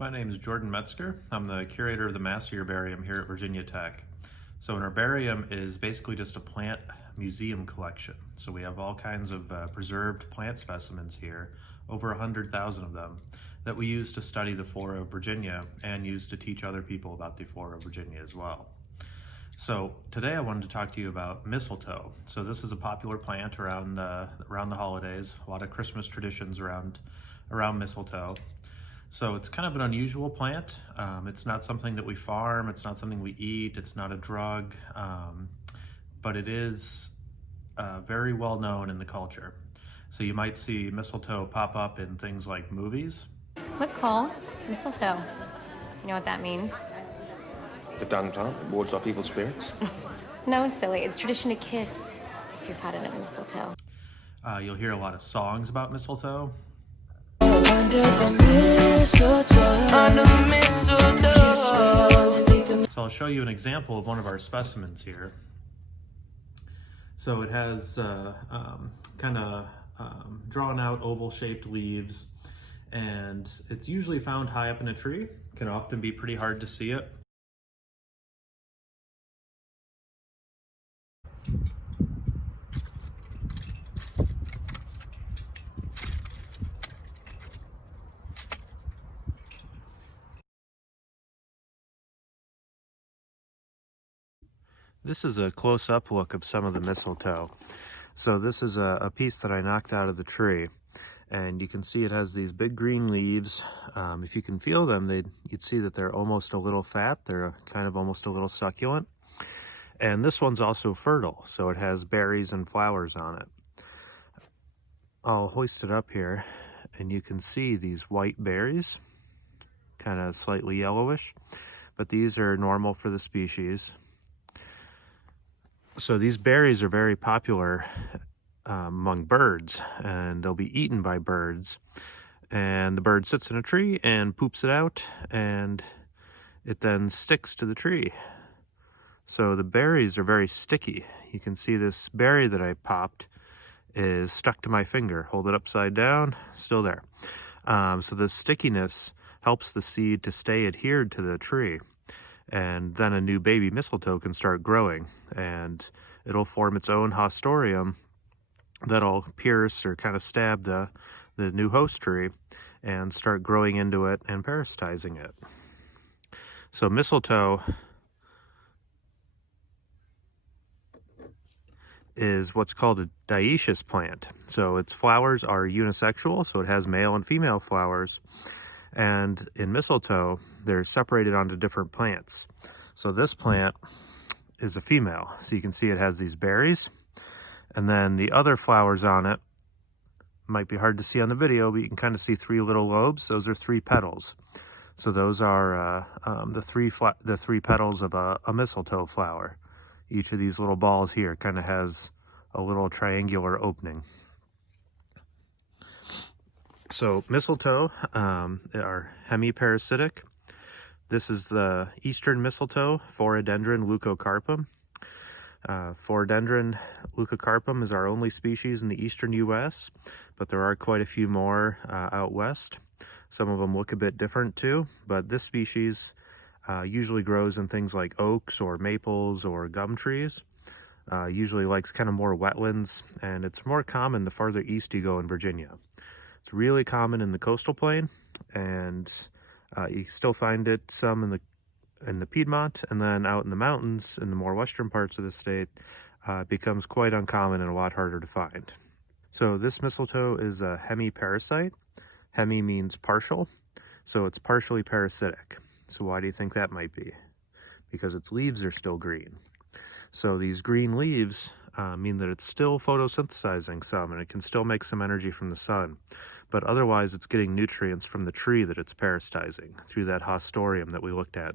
My name is Jordan Metzger. I'm the curator of the Massey Herbarium here at Virginia Tech. So an herbarium is basically just a plant museum collection. So we have all kinds of preserved plant specimens here, over 100,000 of them, that we use to study the flora of Virginia and use to teach other people about the flora of Virginia as well. So today I wanted to talk to you about mistletoe. So this is a popular plant around the holidays, a lot of Christmas traditions around mistletoe. So it's kind of an unusual plant. It's not something that we farm, it's not something we eat, it's not a drug, but it is very well known in the culture. So you might see mistletoe pop up in things like movies. Look, Cole, mistletoe. You know what that means? The dung plant that wards off evil spirits? No, silly. It's tradition to kiss if you're caught in a mistletoe. You'll hear a lot of songs about mistletoe. So I'll show you an example of one of our specimens here. So it has kind of drawn out oval shaped leaves, and it's usually found high up in a tree. It can often be pretty hard to see it. This is a close-up look of some of the mistletoe. So this is a piece that I knocked out of the tree, and you can see it has these big green leaves. If you can feel them, you'd see that they're almost a little fat. They're kind of almost a little succulent. And this one's also fertile, so it has berries and flowers on it. I'll hoist it up here, and you can see these white berries, kind of slightly yellowish, but these are normal for the species. So these berries are very popular among birds, and they'll be eaten by birds. And the bird sits in a tree and poops it out, and it then sticks to the tree. So the berries are very sticky. You can see this berry that I popped is stuck to my finger. Hold it upside down, still there. So the stickiness helps the seed to stay adhered to the tree. And then a new baby mistletoe can start growing, and it'll form its own hostorium that'll pierce or kind of stab the new host tree and start growing into it and parasitizing it. So mistletoe is what's called a dioecious plant. So its flowers are unisexual, so it has male and female flowers. And in mistletoe, they're separated onto different plants. So this plant is a female. So you can see it has these berries. And then the other flowers on it, might be hard to see on the video, but you can kind of see three little lobes. Those are three petals. So those are the three petals of a mistletoe flower. Each of these little balls here kind of has a little triangular opening. So mistletoe are hemiparasitic. This is the eastern mistletoe, Phoradendron leucocarpum. Phoradendron leucocarpum is our only species in the eastern U.S., but there are quite a few more out west. Some of them look a bit different too, but this species usually grows in things like oaks or maples or gum trees. Usually likes kind of more wetlands, and it's more common the farther east you go in Virginia. It's really common in the coastal plain, and you still find it some in the Piedmont, and then out in the mountains in the more western parts of the state, it becomes quite uncommon and a lot harder to find. So this mistletoe is a hemiparasite. Hemi means partial, so it's partially parasitic. So why do you think that might be? Because its leaves are still green. So these green leaves mean that it's still photosynthesizing some, and it can still make some energy from the sun. But otherwise, it's getting nutrients from the tree that it's parasitizing through that hostorium that we looked at.